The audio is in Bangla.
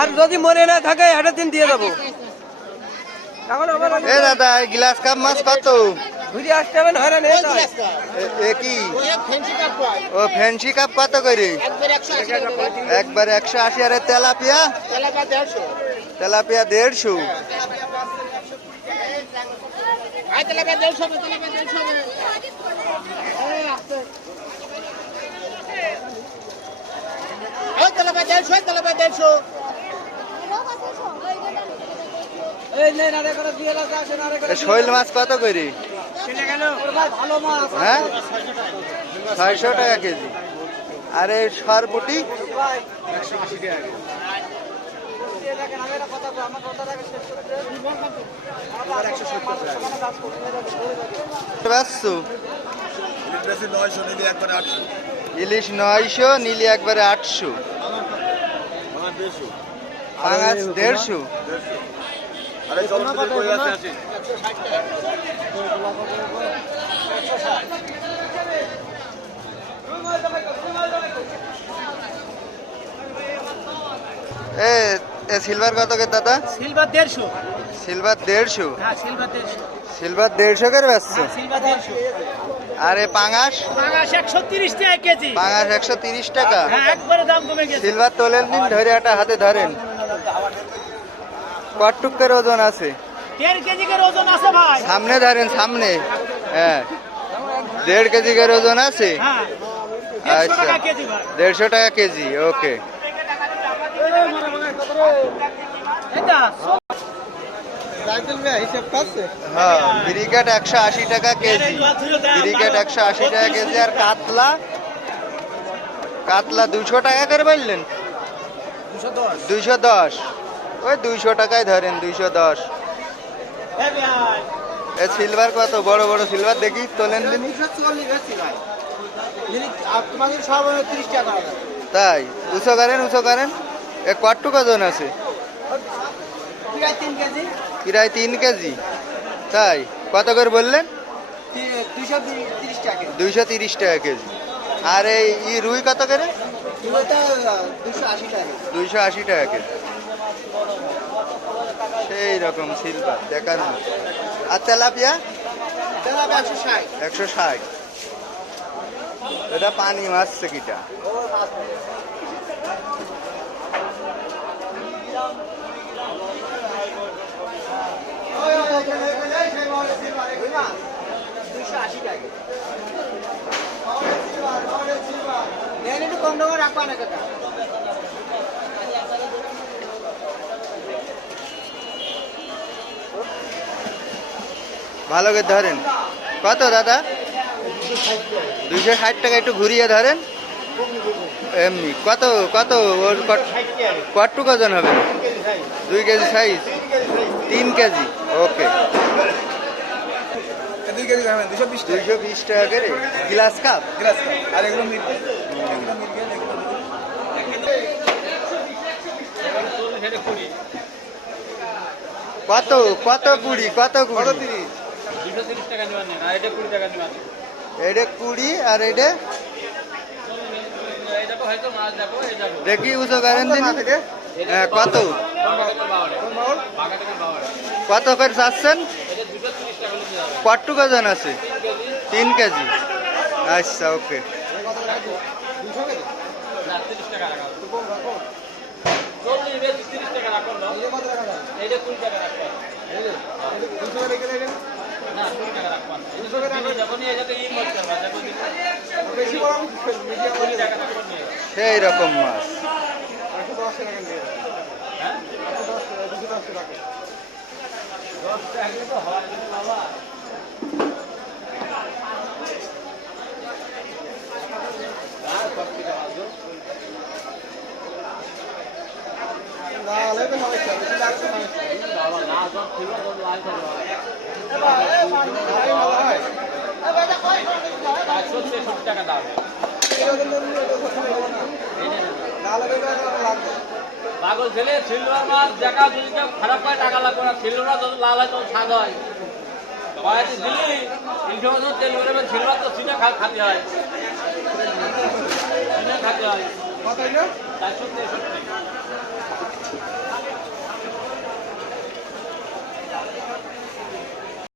আর যদি মনে না থাকে এটা দিন দিয়ে দেবো। এ দাদা গ্লাস কাপ মাছ কত? ঘুরে আসতে হবে হয়রান এ কি ও ফ্যান্সি কাপ কত করে? একবার 180। আরে তেলাপিয়া? তেলাপিয়া 150। শৈল মাছ কত করে? হ্যাঁ 600 টাকা কেজি। আরে সরপুটি? ইলিশ 900, নীলি একবারে 800, পাঙাশ 150। সিলভার কত করে দাদা? সিলভার 150। সিলভার 150? হ্যাঁ সিলভার 150। সিলভার 150 করে বেচছো? সিলভার 150। আরে পাঙাশ? পাঙাশ 130 টাকা কেজি। পাঙাশ 130 টাকা? হ্যাঁ একবারে দাম কমে গেছে। সিলভার তোলেন দিন, ধরে একটা হাতে ধরেন। কটটুকের ওজন আছে? 1.5 কেজি এর ওজন আছে ভাই। সামনে ধরেন, সামনে। হ্যাঁ 1.5 কেজি এর ওজন আছে? হ্যাঁ আচ্ছা 150 টাকা কেজি। ওকে। হ্যাঁ ব্রিকেট 180 টাকা কেজি। ব্রিকেট 180 টাকা কেজি। আর কাতলা? কাতলা 200 টাকা করে বললেন? 210। ওই 200 টাকায় ধরেন, 210। সিলভার কত? বড় বড় সিলভার দেখি তোলেন দিন। তাই উঁচু করেন, উঁচু করেন। কটটুক ওজন আছে? প্রায় 3 কেজি। তাই কত করে বললেন? 230 টাকা কেজি। আর এই রুই কত করে? 280 টাকা কেজি। সেই রকম সিলভার দেখার মতো। আর তেলাপিয়া? 160। এটা পানি মাছ কিটা? ভালো করে ধরেন। কত দাদা? 260 টাকা। একটু ঘুরিয়ে ধরেন। এমনি কত কত? ওর কটটুক ওজন হবে? 2 কেজি সাইজ? 3 কেজি। ওকে 220 টাকা করে। Glass cup? কত কত কুড়ি? কত কুড়ি? 230 টাকা নিবেন আর এটা 20 টাকা নিবেন। এটা 20 আর এটা দেখি উঁচু করেন দিন। কত কত করে চাচ্ছেন? কটটুক ওজন আছে? 3 কেজি। আচ্ছা ওকে। সেই রকম মাছ। পাগল ছেলে সিলভার মাছ দেখা যদি খারাপ হয় টাকা লাগবে না। সিলভার মাছ যত লাল হয় তত স্বাদ হয়। দিল্লি 300 বছর তেল বেরোবে। সিলভার তো সিনে খাতে হয়, সিনে খাতে হয়। 463